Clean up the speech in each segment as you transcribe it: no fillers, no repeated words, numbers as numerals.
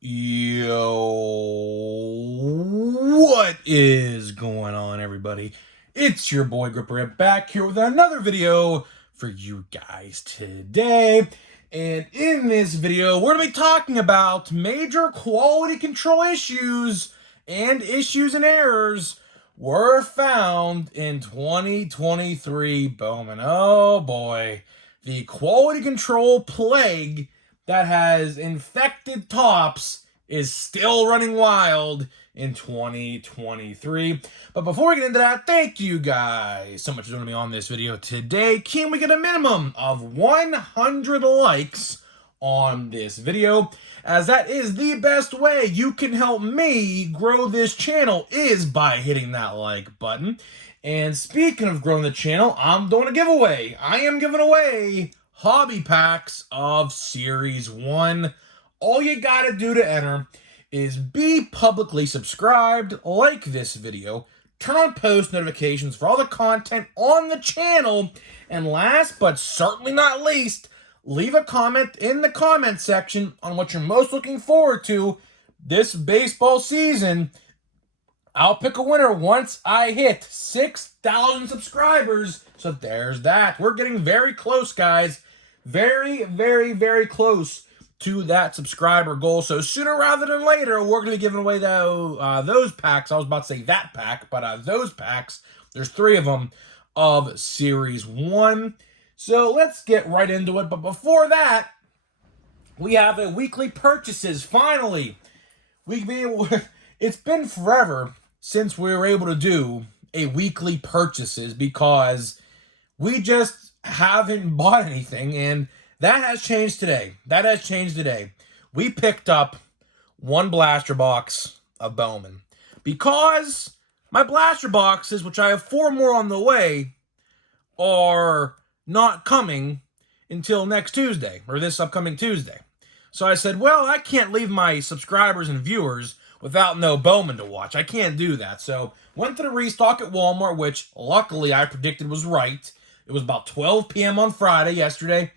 Yo, what is going on, everybody? It's your boy Gripper back here with another video for you guys today. And in this video, we're going to be talking about major quality control issues and issues and errors were found in 2023 Bowman. Oh boy, the quality control plague that has infected tops is still running wild in 2023. But before we get into that, thank you guys so much for joining me on this video today. Can we get a minimum of 100 likes on this video, as that is the best way you can help me grow this channel, is by hitting that like button. And speaking of growing the channel, I'm doing a giveaway. I am giving away hobby packs of Series 1. All you gotta do to enter is be publicly subscribed, like this video, turn on post notifications for all the content on the channel, and last but certainly not least, leave a comment in the comment section on what you're most looking forward to this baseball season. I'll pick a winner once I hit 6,000 subscribers. So there's that. We're getting very close, guys. Very, very, very close to that subscriber goal. So sooner rather than later, we're going to be giving away those packs. I was about to say that pack, but those packs, there's 3 of them, of Series 1. So let's get right into it. But before that, we have a weekly purchases. Finally, it's been forever since we were able to do a weekly purchases because we just haven't bought anything, and that has changed today. We picked up 1 blaster box of Bowman because my blaster boxes, which I have 4 more on the way, are not coming until next Tuesday, or this upcoming Tuesday. So I said, well, I can't leave my subscribers and viewers without no Bowman to watch. I can't do that. So went to the restock at Walmart, which luckily I predicted was right. It was about 12 p.m. on Friday yesterday,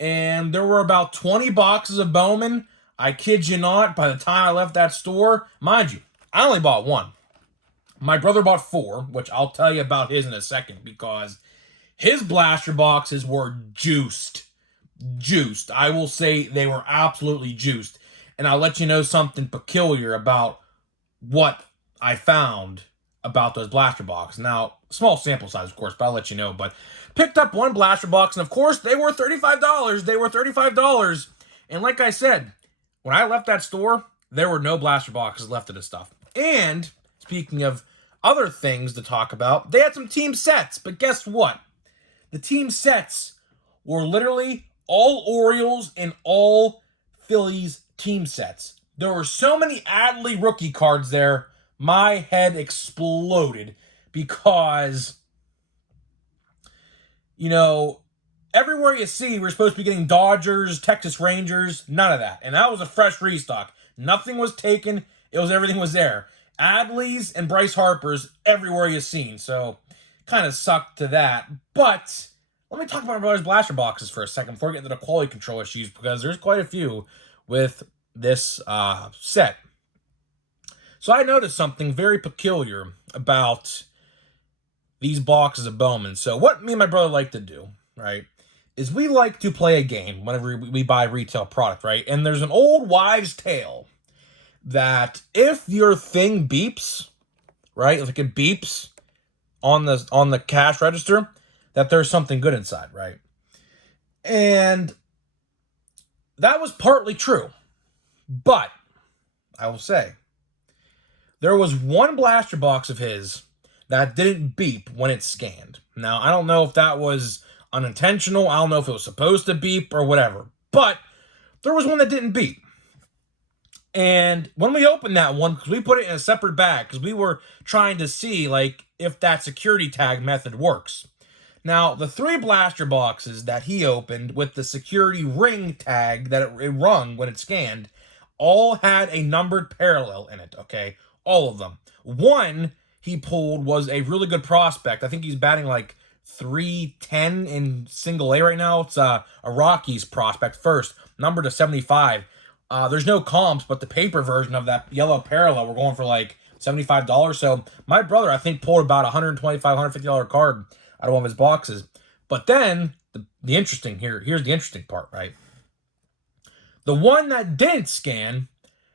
and there were about 20 boxes of Bowman. I kid you not, by the time I left that store, mind you, I only bought 1. My brother bought 4, which I'll tell you about his in a second, because his blaster boxes were juiced. I will say they were absolutely juiced. And I'll let you know something peculiar about what I found about those blaster boxes. Now, small sample size, of course, but I'll let you know. But picked up 1 blaster box, and of course, they were $35. And like I said, when I left that store, there were no blaster boxes left of this stuff. And speaking of other things to talk about, they had some team sets. But guess what? The team sets were literally all Orioles and all Phillies team sets. There were so many Adley rookie cards there, my head exploded because, everywhere you see, we're supposed to be getting Dodgers, Texas Rangers, none of that. And that was a fresh restock. Nothing was taken. Everything was there. Adley's and Bryce Harper's everywhere you've seen. So, kind of sucked to that. But let me talk about my brother's blaster boxes for a second before we get into the quality control issues, because there's quite a few with this set. So I noticed something very peculiar about these boxes of Bowman. So what me and my brother like to do, right, is we like to play a game whenever we buy retail product, right? And there's an old wives' tale that if your thing beeps, right, like it beeps on the cash register, that there's something good inside, right? And that was partly true. But I will say, there was 1 blaster box of his that didn't beep when it scanned. Now, I don't know if that was unintentional. I don't know if it was supposed to beep or whatever. But there was 1 that didn't beep. And when we opened that one, because we put it in a separate bag, because we were trying to see, like, if that security tag method works. Now, the 3 blaster boxes that he opened with the security ring tag that it rung when it scanned all had a numbered parallel in it, okay? All of them. 1 he pulled was a really good prospect. I think he's batting like 310 in single A right now. It's a Rockies prospect first, numbered to 75. There's no comps, but the paper version of that yellow parallel, we're going for like $75. So my brother, I think, pulled about $125, $150 card out of one of his boxes. But then the interesting here's the interesting part, right? The one that didn't scan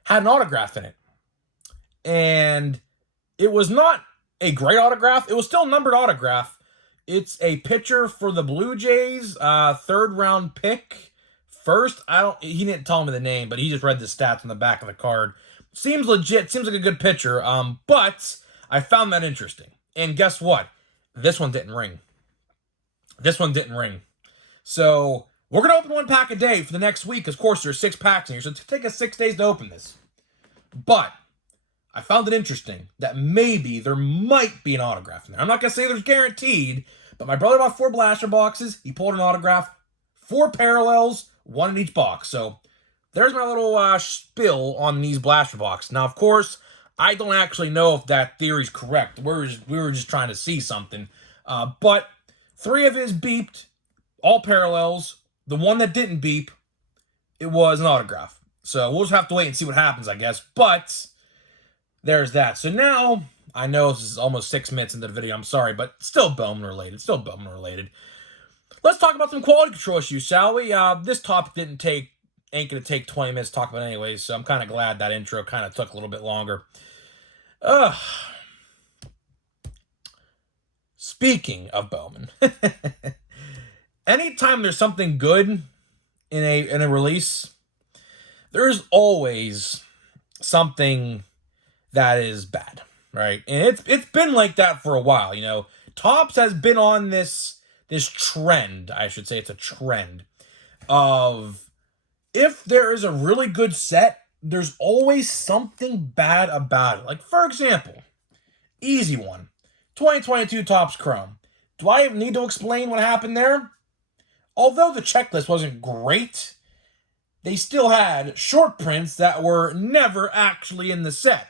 had an autograph in it. And it was not a great autograph. It was still a numbered autograph. It's a pitcher for the Blue Jays, third round pick. First, he didn't tell me the name, but he just read the stats on the back of the card. Seems legit, seems like a good pitcher. But I found that interesting. And guess what? This one didn't ring. This one didn't ring. So we're going to open one pack a day for the next week. Of course, there's 6 packs in here, so it's going to take us 6 days to open this. But I found it interesting that maybe there might be an autograph in there. I'm not going to say there's guaranteed, but my brother bought 4 blaster boxes. He pulled an autograph, 4 parallels, 1 in each box. So there's my little spill on these blaster boxes. Now, of course, I don't actually know if that theory's correct. We were just trying to see something. But 3 of his beeped, all parallels. The one that didn't beep, it was an autograph. So we'll just have to wait and see what happens, I guess. But there's that. So now, I know this is almost 6 minutes into the video. I'm sorry, but still Bowman related. Still Bowman related. Let's talk about some quality control issues, shall we? This topic ain't going to take 20 minutes to talk about anyways, so I'm kind of glad that intro kind of took a little bit longer. Speaking of Bowman, anytime there's something good in a release, there's always something that is bad, right? And it's been like that for a while. You know, Topps has been on this trend, I should say it's a trend, of if there is a really good set, there's always something bad about it. Like, for example, easy one, 2022 Topps Chrome. Do I need to explain what happened there? Although the checklist wasn't great, they still had short prints that were never actually in the set.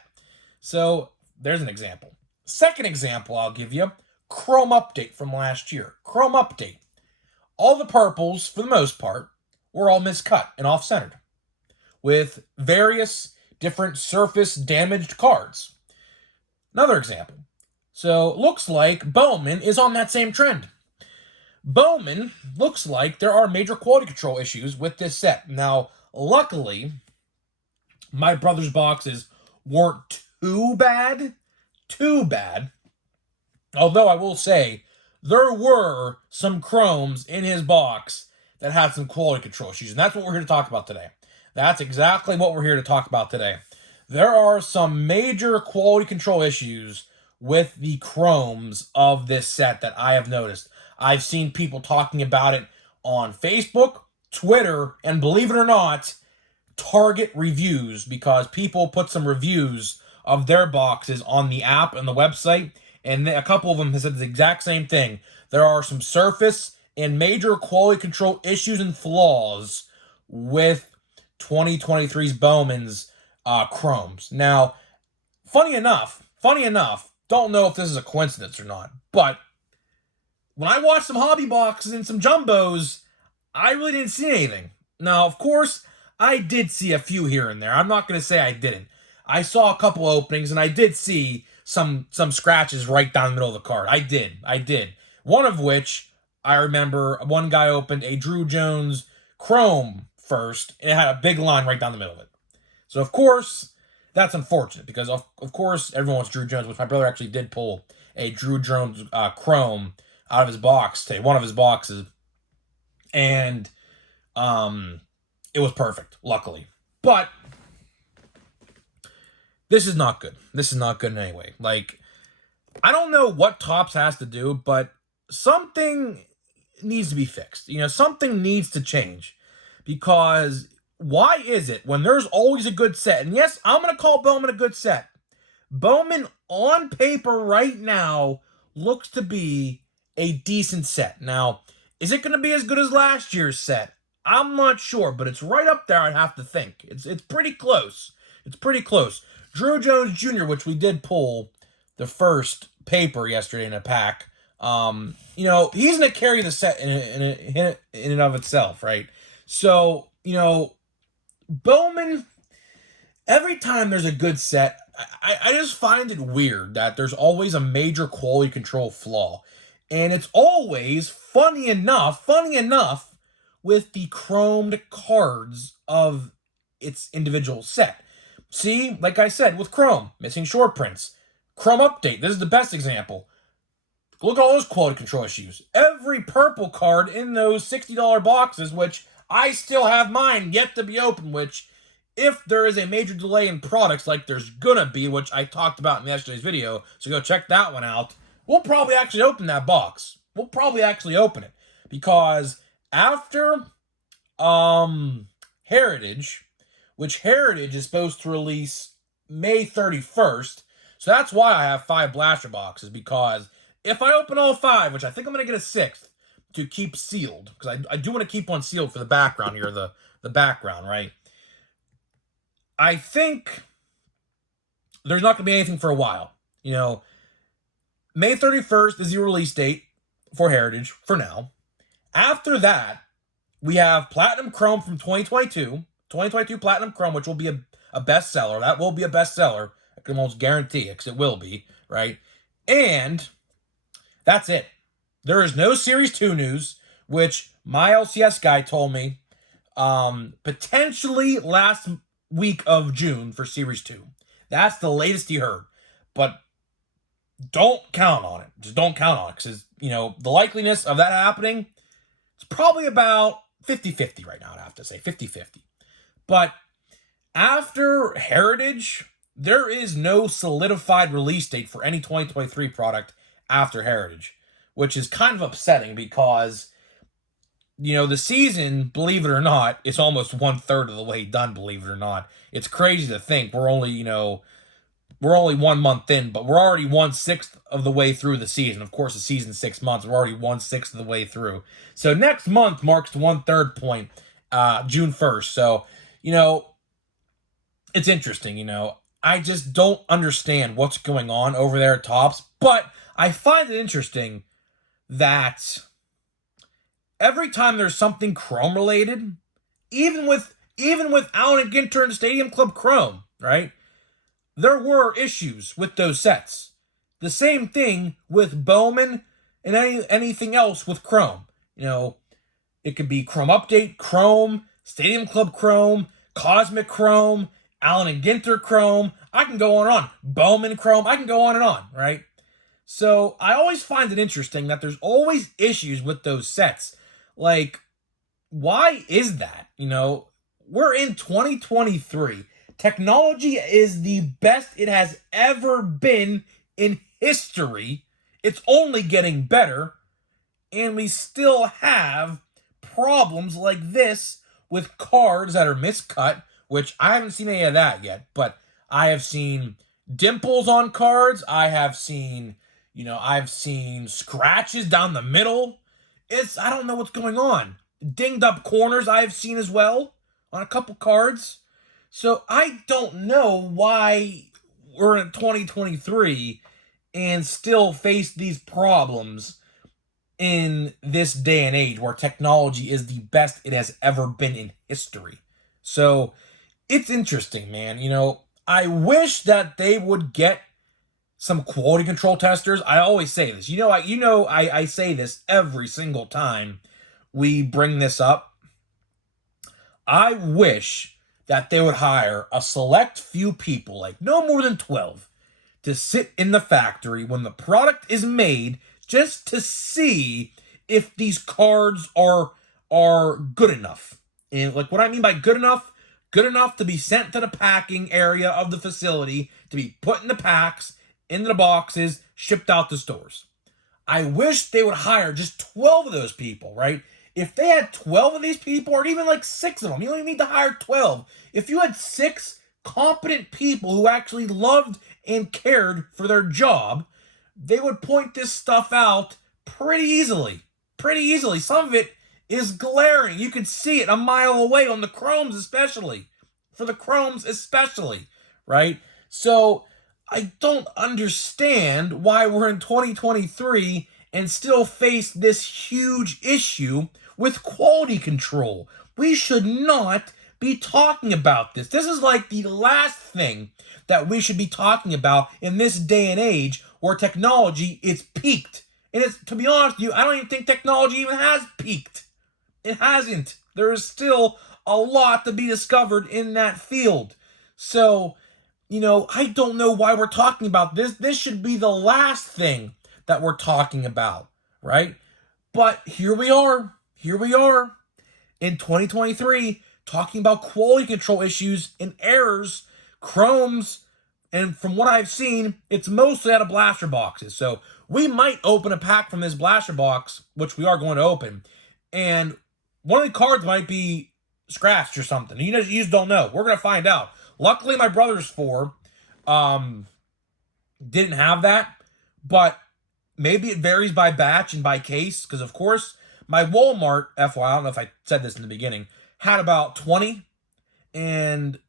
So there's an example. Second example I'll give you, Chrome Update from last year. Chrome Update. All the purples, for the most part, were all miscut and off-centered, with various different surface damaged cards. Another example. So looks like Bowman is on that same trend. Bowman looks like there are major quality control issues with this set. Now, luckily, my brother's boxes weren't too bad. Although I will say, there were some chromes in his box that had some quality control issues. And that's what we're here to talk about today. That's exactly what we're here to talk about today. There are some major quality control issues with the chromes of this set that I have noticed. I've seen people talking about it on Facebook, Twitter, and believe it or not, Target reviews, because people put some reviews of their boxes on the app and the website, and a couple of them have said the exact same thing. There are some surface and major quality control issues and flaws with 2023's Bowman's chromes. Now, funny enough, don't know if this is a coincidence or not, but when I watched some hobby boxes and some jumbos, I really didn't see anything. Now, of course, I did see a few here and there. I'm not going to say I didn't. I saw a couple openings, and I did see some scratches right down the middle of the card. I did. One of which, I remember one guy opened a Drew Jones Chrome first, and it had a big line right down the middle of it. So, of course, that's unfortunate, because, of course, everyone wants Drew Jones, which my brother actually did pull a Drew Jones Chrome out of his box today, one of his boxes, and it was perfect, luckily. But this is not good. This is not good in any way. Like, I don't know what Topps has to do, but something needs to be fixed. You know, something needs to change, because why is it when there's always a good set, and yes, I'm going to call Bowman a good set. Bowman on paper right now looks to be a decent set. Now, is it going to be as good as last year's set? I'm not sure, but it's right up there, I'd have to think. It's pretty close. It's pretty close. Drew Jones Jr., which we did pull the first paper yesterday in a pack, you know, he's going to carry the set in and of itself, right? So, you know, Bowman, every time there's a good set, I just find it weird that there's always a major quality control flaw. And it's always, funny enough, with the chromed cards of its individual set. See, like I said, with Chrome, missing short prints. Chrome Update, this is the best example. Look at all those quality control issues. Every purple card in those $60 boxes, which I still have mine yet to be opened, which if there is a major delay in products like there's gonna be, which I talked about in yesterday's video, so go check that one out, we'll probably actually open that box. We'll probably actually open it. Because after Heritage, which Heritage is supposed to release May 31st, so that's why I have 5 blaster boxes, because if I open all 5, which I think I'm going to get a 6th to keep sealed, because I do want to keep one sealed for the background here, the background, right? I think there's not going to be anything for a while. You know, May 31st is the release date for Heritage, for now. After that, we have Platinum Chrome from 2022 Platinum Chrome, which will be a bestseller. That will be a bestseller. I can almost guarantee it, because it will be, right? And that's it. There is no Series 2 news, which my LCS guy told me potentially last week of June for Series 2. That's the latest he heard. But don't count on it. Just don't count on it, because, you know, the likeliness of that happening, it's probably about 50-50 right now, I'd have to say. 50-50. But after Heritage, there is no solidified release date for any 2023 product after Heritage, which is kind of upsetting because, you know, the season, believe it or not, is almost 1/3 of the way done, believe it or not. It's crazy to think we're only 1 month in, but we're already 1/6 of the way through the season. Of course, the season's 6 months. We're already 1/6 of the way through. So next month marks the 1/3 point, June 1st. So, you know, it's interesting, you know. I just don't understand what's going on over there at Topps, but I find it interesting that every time there's something Chrome related, even with Allen and Ginter and Stadium Club Chrome, right? There were issues with those sets. The same thing with Bowman and anything else with Chrome. You know, it could be Chrome Update, Chrome, Stadium Club Chrome, Cosmic Chrome, Allen and Ginter Chrome. I can go on and on. Bowman Chrome. I can go on and on, right? So I always find it interesting that there's always issues with those sets. Like, why is that? You know, we're in 2023. Technology is the best it has ever been in history. It's only getting better. And we still have problems like this with cards that are miscut, which I haven't seen any of that yet. But I have seen dimples on cards. I have seen, I've seen scratches down the middle. I don't know what's going on. Dinged up corners I have seen as well on a couple cards. So I don't know why we're in 2023 and still face these problems in this day and age where technology is the best it has ever been in history. So it's interesting, man. I wish that they would get some quality control testers. I always say this. I say this every single time we bring this up. I wish that they would hire a select few people, like no more than 12, to sit in the factory when the product is made just to see if these cards are good enough. And like what I mean by good enough to be sent to the packing area of the facility, to be put in the packs, into the boxes, shipped out to stores. I wish they would hire just 12 of those people, right? If they had 12 of these people, or even like 6 of them, you don't even need to hire 12. If you had 6 competent people who actually loved and cared for their job, they would point this stuff out pretty easily. Some of it is glaring. You can see it a mile away on the chromes especially. For the chromes especially, right? So I don't understand why we're in 2023 and still face this huge issue with quality control. We should not be talking about this. This is like the last thing that we should be talking about in this day and age where technology is peaked. And it's, to be honest with you, I don't even think technology even has peaked. It hasn't. There is still a lot to be discovered in that field. So, I don't know why we're talking about this. This should be the last thing that we're talking about, right? But here we are. Here we are in 2023 talking about quality control issues and errors, chromes, and from what I've seen, it's mostly out of blaster boxes. So we might open a pack from this blaster box, which we are going to open, and one of the cards might be scratched or something. You just don't know. We're going to find out. Luckily, my brother's 4 didn't have that, but maybe it varies by batch and by case, because, of course, my Walmart, FYI, I don't know if I said this in the beginning, had about 20, and,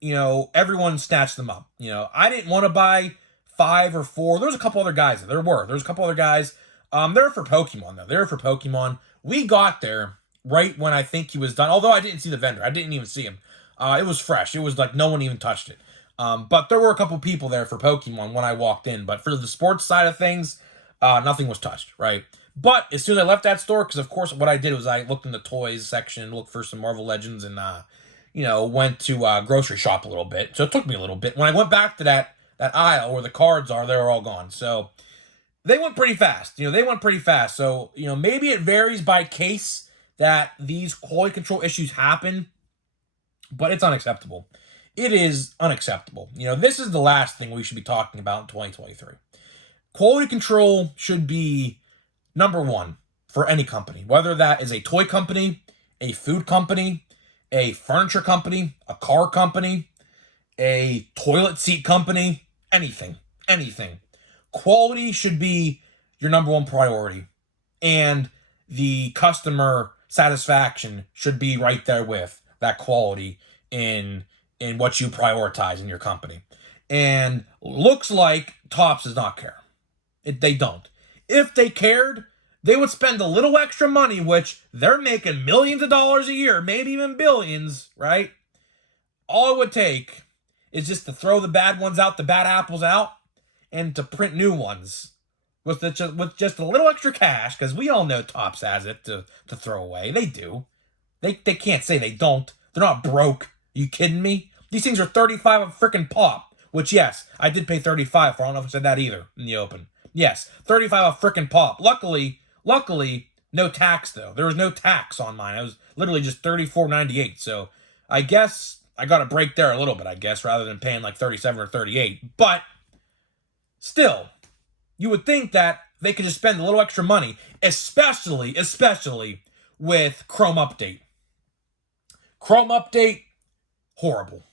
everyone snatched them up. I didn't want to buy 5 or 4. There was a couple other guys. There was a couple other guys. They're for Pokemon, though. They're for Pokemon. We got there right when I think he was done, although I didn't see the vendor. I didn't even see him. It was fresh. It was like no one even touched it. But there were a couple people there for Pokemon when I walked in. But for the sports side of things, nothing was touched, right? But as soon as I left that store, because of course what I did was I looked in the toys section, looked for some Marvel Legends, and went to grocery shop a little bit. So it took me a little bit. When I went back to that aisle where the cards are, they were all gone. So they went pretty fast. They went pretty fast. So maybe it varies by case that these quality control issues happen, but it's unacceptable. It is unacceptable. This is the last thing we should be talking about in 2023. Quality control should be number one for any company, whether that is a toy company, a food company, a furniture company, a car company, a toilet seat company, anything. Quality should be your number one priority, and the customer satisfaction should be right there with that quality in what you prioritize in your company. And looks like Topps does not care. They don't. If they cared, they would spend a little extra money, which they're making millions of dollars a year, maybe even billions, right? All it would take is just to throw the bad ones out, the bad apples out, and to print new ones with just a little extra cash, because we all know Topps has it to throw away. They do. They can't say they don't. They're not broke. Are you kidding me? These things are $35 a freaking pop, which, yes, I did pay $35 for. I don't know if I said that either in the open. Yes, $35 a freaking pop. Luckily, no tax, though. There was no tax on mine. It was literally just $34.98. So I guess I got a break there a little bit, rather than paying like $37 or $38. But still, you would think that they could just spend a little extra money, especially with Chrome Update. Chrome Update, horrible.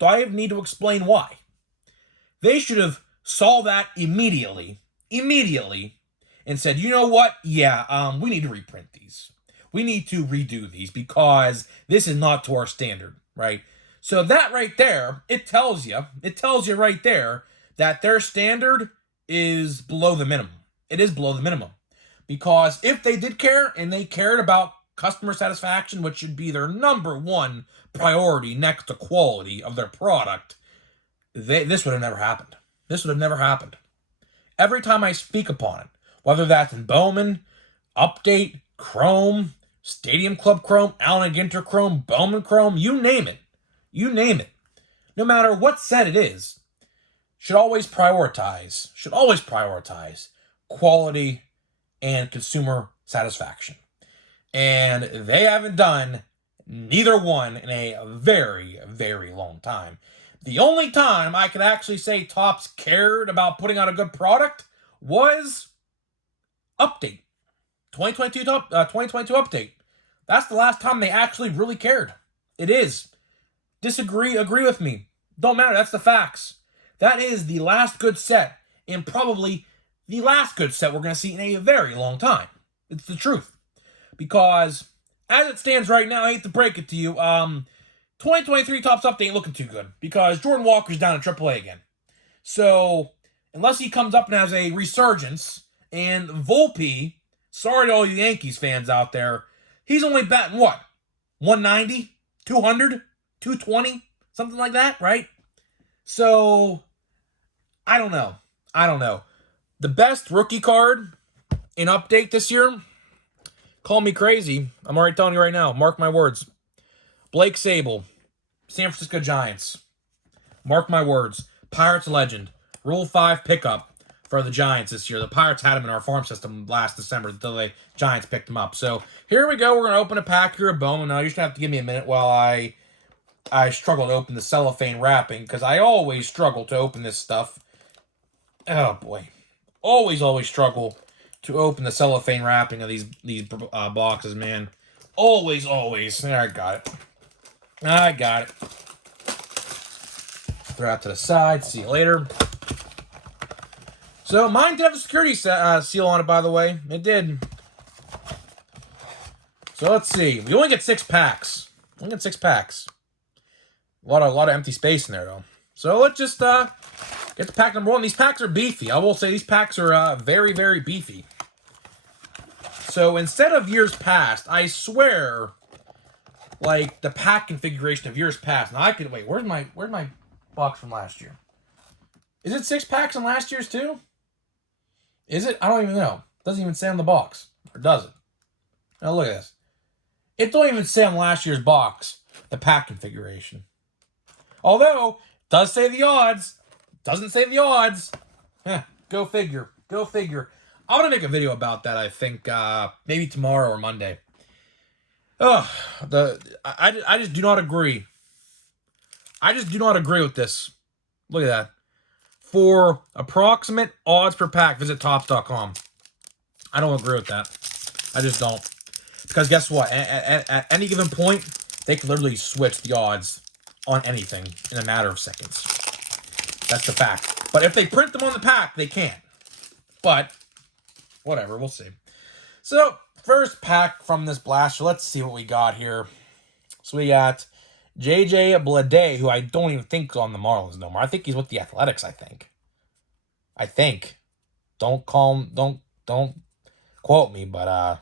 Do I need to explain why? They should have saw that immediately, and said, you know what? Yeah, we need to reprint these. We need to redo these because this is not to our standard, right? So that right there, it tells you right there that their standard is below the minimum. It is below the minimum. Because if they did care and they cared about customer satisfaction, which should be their number one priority next to quality of their product, this would have never happened. This would have never happened. Every time I speak upon it, whether that's in Bowman, Update, Chrome, Stadium Club Chrome, Allen & Ginter Chrome, Bowman Chrome, you name it. No matter what set it is, should always prioritize quality and consumer satisfaction. And they haven't done neither one in a very, very long time. The only time I could actually say Topps cared about putting out a good product was Update. 2022 Update. That's the last time they actually really cared. It is. Disagree, agree with me. Don't matter, that's the facts. That is the last good set, and probably the last good set we're going to see in a very long time. It's the truth. Because, as it stands right now, I hate to break it to you, 2023 Topps Update ain't looking too good. Because Jordan Walker's down in AAA again. So, unless he comes up and has a resurgence, and Volpe, sorry to all you Yankees fans out there, he's only batting what? 190? 200? 220, something like that, right? So, I don't know. I don't know. The best rookie card in update this year, call me crazy. I'm already telling you right now. Mark my words. Blake Sable, San Francisco Giants. Mark my words. Pirates legend. Rule 5 pickup for the Giants this year. The Pirates had him in our farm system last December until the Giants picked him up. So here we go. We're going to open a pack here of Bowman. Now, you're just going to have to give me a minute while I struggle to open the cellophane wrapping, because I always struggle to open this stuff. Oh, boy. Always struggle to open the cellophane wrapping of these boxes, man. Always. There, I got it. Throw it to the side. See you later. So, mine did have a security seal on it, by the way. It did. So, let's see. We only get 6 packs. A lot of empty space in there, though. So, let's just get to pack number 1. These packs are beefy. I will say these packs are very beefy. So, instead of years past, I swear, like, the pack configuration of years past. Now, I could... Wait, where's my box from last year? Is it 6 packs in last year's, too? Is it? I don't even know. Doesn't even say on the box. Or does it? Now, look at this. It don't even say on last year's box the pack configuration. Although, it does say the odds. Doesn't say the odds. Go figure. I'm going to make a video about that, I think, maybe tomorrow or Monday. I just do not agree. I just do not agree with this. Look at that. For approximate odds per pack, visit Topps.com. I don't agree with that. I just don't. Because guess what? At any given point, they can literally switch the odds on anything in a matter of seconds. That's the fact. But if they print them on the pack, they can't. But, whatever, we'll see. So, first pack from this blaster. Let's see what we got here. So, we got J.J. Bleday, who I don't even think is on the Marlins no more. I think he's with the Athletics, I think. Don't quote me, but,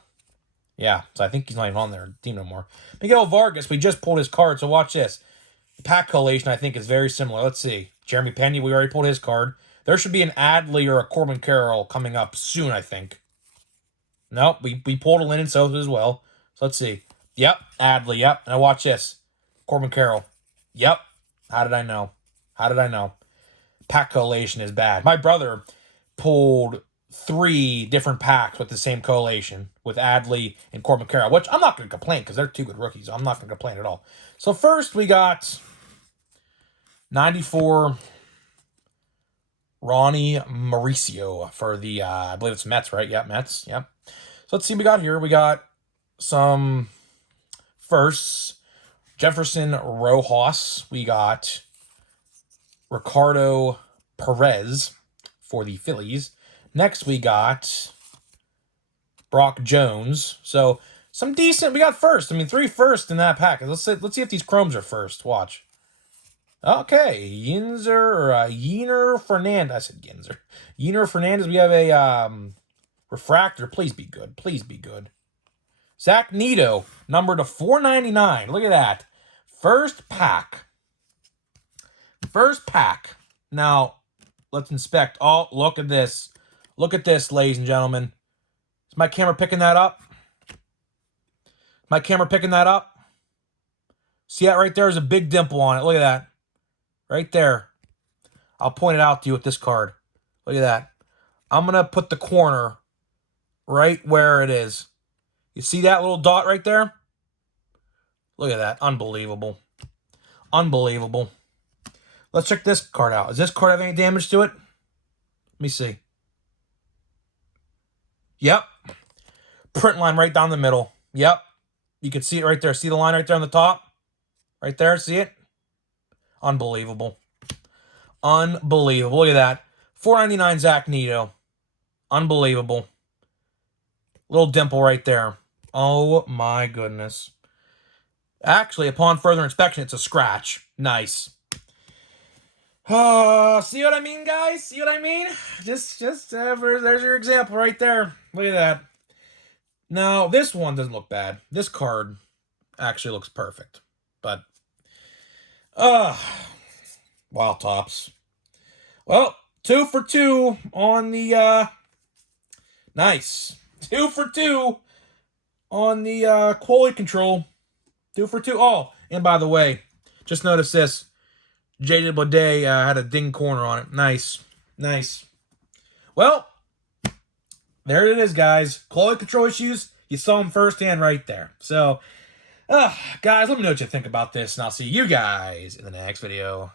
yeah. So, I think he's not even on their team no more. Miguel Vargas, we just pulled his card, so watch this. Pack collation, I think, is very similar. Let's see. Jeremy Pena, we already pulled his card. There should be an Adley or a Corbin Carroll coming up soon, I think. Nope, we pulled a Lennon Sosa as well. So let's see. Yep, Adley, yep. Now watch this. Corbin Carroll. Yep. How did I know? Pack collation is bad. My brother pulled 3 different packs with the same collation with Adley and Corbin Carroll, which I'm not going to complain because they're 2 good rookies. I'm not going to complain at all. So first we got 94 Ronnie Mauricio for the, I believe it's Mets, right? Yeah, Mets. Yep. So let's see what we got here. We got some firsts. Jefferson Rojas. We got Ricardo Perez for the Phillies. Next, we got Brock Jones. So, some decent. We got first. 3 firsts in that pack. Let's see if these chromes are first. Watch. Okay, Yener Fernandez. I said Ginzer. Yener Fernandez. We have a refractor. Please be good. Zach Neto, number to 499. Look at that. First pack. Now, let's inspect. Oh, look at this. Look at this, ladies and gentlemen. Is my camera picking that up? See that right there? There's a big dimple on it. Look at that. Right there. I'll point it out to you with this card. Look at that. I'm going to put the corner right where it is. You see that little dot right there? Look at that. Unbelievable. Let's check this card out. Does this card have any damage to it? Let me see. Yep. Print line right down the middle. Yep. You can see it right there. See the line right there on the top? Right there. See it? Unbelievable. Look at that. 499 Zach Neto. Unbelievable. Little dimple right there. Oh my goodness. Actually, upon further inspection, it's a scratch. Nice. See what I mean, guys? See what I mean? There's your example right there. Look at that. Now, this one doesn't look bad. This card actually looks perfect. But Uh, Wild Tops. Well, 2 for 2 on the, nice. 2 for 2 on the, quality control. 2 for 2. Oh, and by the way, just notice this. Jaded Bidet had a ding corner on it. Nice. Nice. Well, there it is, guys. Quality control issues. You saw them firsthand right there. So, guys, let me know what you think about this, and I'll see you guys in the next video.